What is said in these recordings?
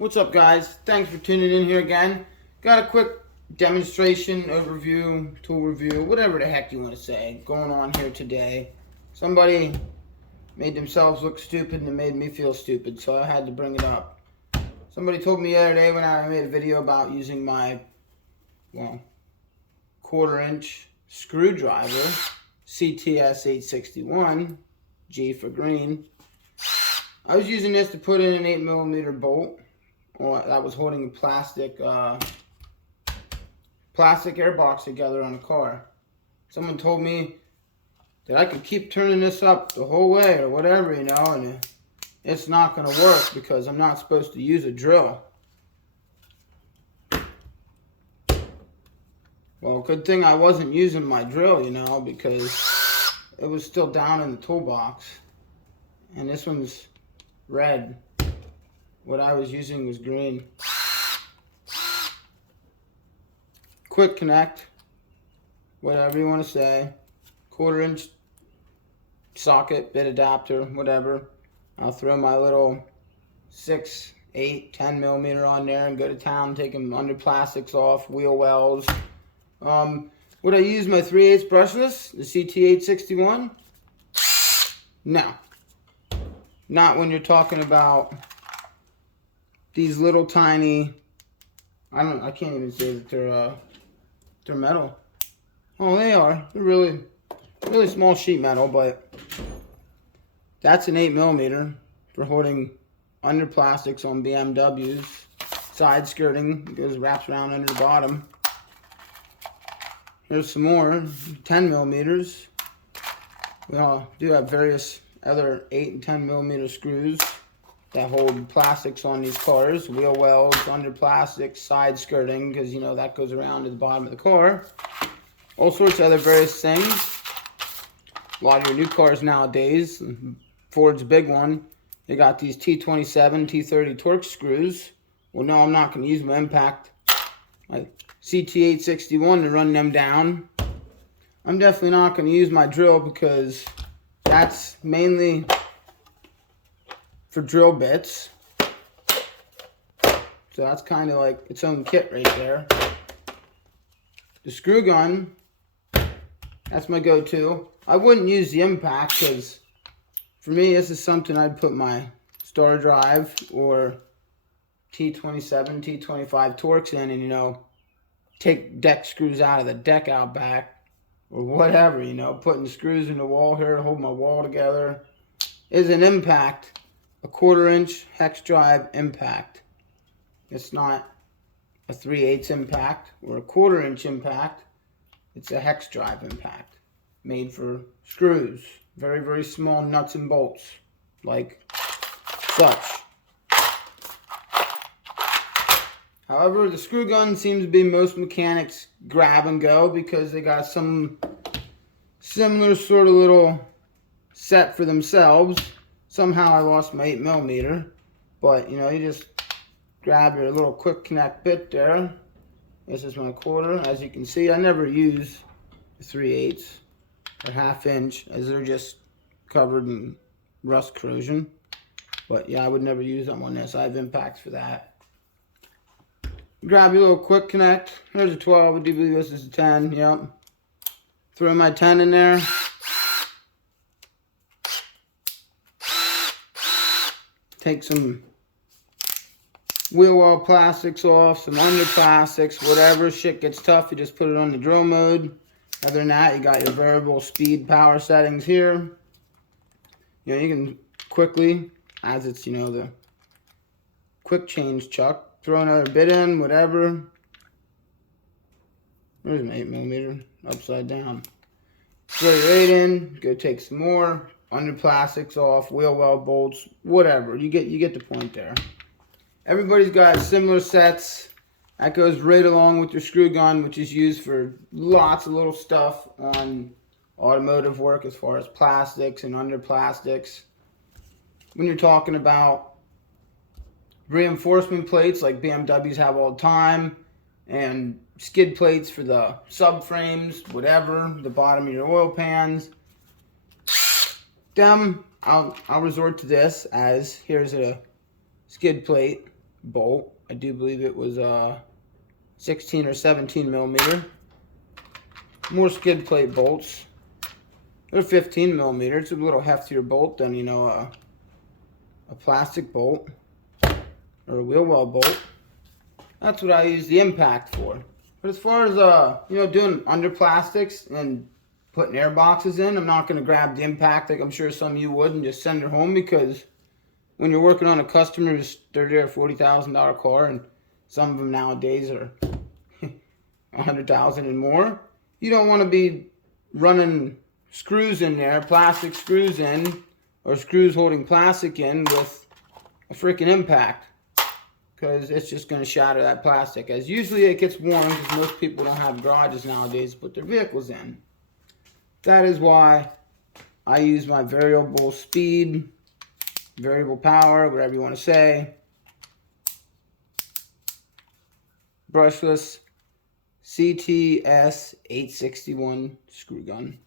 What's up, guys? Thanks for tuning in here again. Got a quick demonstration, overview, tool review, whatever the heck you want to say, going on here today. Somebody made themselves look stupid and it made me feel stupid, so I had to bring it up. Somebody told me the other day when I made a video about using my, well, 1/4-inch screwdriver, CTS 861, G for green. I was using this to put in an 8mm bolt. That was holding a plastic airbox together on a car. Someone told me that I could keep turning this up the whole way or whatever, you know, and it's not going to work because I'm not supposed to use a drill. Well, good thing I wasn't using my drill, you know, because it was still down in the toolbox. And this one's red. What I was using was green. Quick connect, whatever you want to say. 1/4-inch socket, bit adapter, whatever. I'll throw my little 6, 8, 10mm on there and go to town, take them under plastics off, wheel wells. Would I use my 3/8 brushless, the CT861? No. Not when you're talking about these little tiny, I can't even say that they're metal. Oh, they are. They're really small sheet metal, but that's an 8mm for holding under plastics on BMWs. Side skirting wraps around under the bottom. Here's some more 10mm. We all do have various other 8 and 10mm screws that hold plastics on these cars, wheel wells, under plastics, side skirting, because you know that goes around to the bottom of the car. All sorts of other various things. A lot of your new cars nowadays, Ford's a big one, they got these T27, T30 Torx screws. Well, no, I'm not going to use my impact, my CT861 to run them down. I'm definitely not going to use my drill because that's mainly for drill bits. So that's kind of like its own kit right there. The screw gun, that's my go-to. I wouldn't use the impact because for me this is something I'd put my star drive or T27, T25 Torx in and, you know, take deck screws out of the deck out back or whatever, you know, putting screws in the wall here to hold my wall together. Is an impact. A 1/4-inch hex drive impact. It's not a 3/8 impact or a 1/4-inch impact. It's a hex drive impact made for screws. Very, very small nuts and bolts like such. However, the screw gun seems to be most mechanics grab and go because they got some similar sort of little set for themselves. Somehow I lost my 8mm, but you know, you just grab your little quick connect bit there. This is my 1/4. As you can see, I never use the 3/8 or 1/2 inch as they're just covered in rust corrosion. But yeah, I would never use them on this. I have impacts for that. Grab your little quick connect. There's a 12. I do believe this is a 10. Yep. Throw my 10 in there. Take some wheel well plastics off, some under plastics, whatever. Shit gets tough, you just put it on the drill mode. Other than that, you got your variable speed power settings here. You know, you can quickly, as it's, you know, the quick change chuck, throw another bit in, whatever. There's an 8mm upside down. Throw your 8 in, go take some more. Under plastics off, wheel well bolts, whatever. You get the point there. Everybody's got similar sets. That goes right along with your screw gun, which is used for lots of little stuff on automotive work as far as plastics and under plastics. When you're talking about reinforcement plates like BMWs have all the time, and skid plates for the subframes, whatever, the bottom of your oil pans, them, I'll resort to this as here's a skid plate bolt. I do believe it was 16 or 17 millimeter. More skid plate bolts. They're 15 millimeter. It's a little heftier bolt than, you know, a plastic bolt or a wheel well bolt. That's what I use the impact for. But as far as you know, doing under plastics and putting air boxes in, I'm not going to grab the impact like I'm sure some of you would and just send it home, because when you're working on a customer's $30,000 or $40,000 car, and some of them nowadays are $100,000 and more, you don't want to be running screws in there, plastic screws in, or screws holding plastic in with a freaking impact, because it's just going to shatter that plastic. As usually it gets worn, because most people don't have garages nowadays to put their vehicles in. That is why I use my variable speed, variable power, whatever you want to say, brushless CTS 861 screw gun.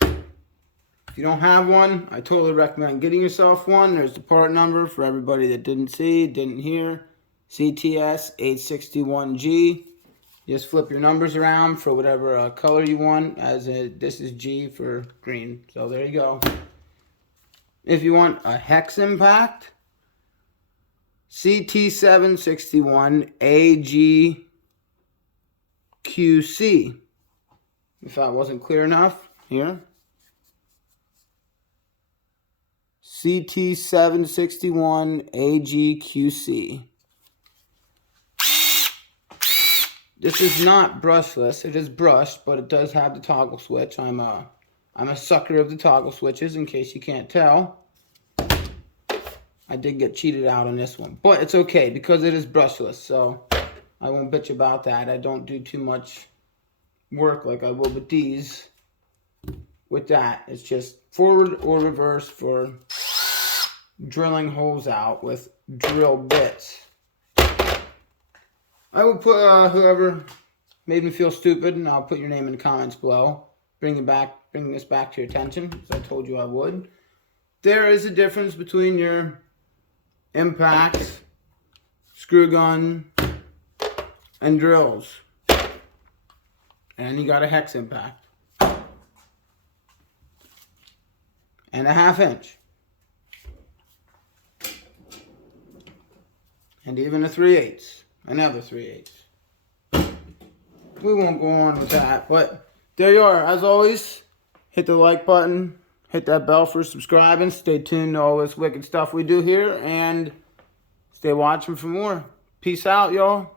If you don't have one, I totally recommend getting yourself one. There's the part number for everybody that didn't see, didn't hear. CTS 861G. Just flip your numbers around for whatever color you want. This is G for green. So there you go. If you want a hex impact, CT761 AGQC. If that wasn't clear enough, here. CT761 AGQC. This is not brushless. It is brushed, but it does have the toggle switch. I'm a sucker of the toggle switches, in case you can't tell. I did get cheated out on this one, but it's okay because it is brushless, so I won't bitch about that. I don't do too much work like I will with these. With that, it's just forward or reverse for drilling holes out with drill bits. I will put whoever made me feel stupid, and I'll put your name in the comments below. Bring this back to your attention, as I told you I would. There is a difference between your impacts, screw gun, and drills. And you got a hex impact. And a 1/2 inch. And even a 3/8. Another 3/8. We won't go on with that, but there you are. As always, hit the like button, hit that bell for subscribing, stay tuned to all this wicked stuff we do here, and stay watching for more. Peace out, y'all.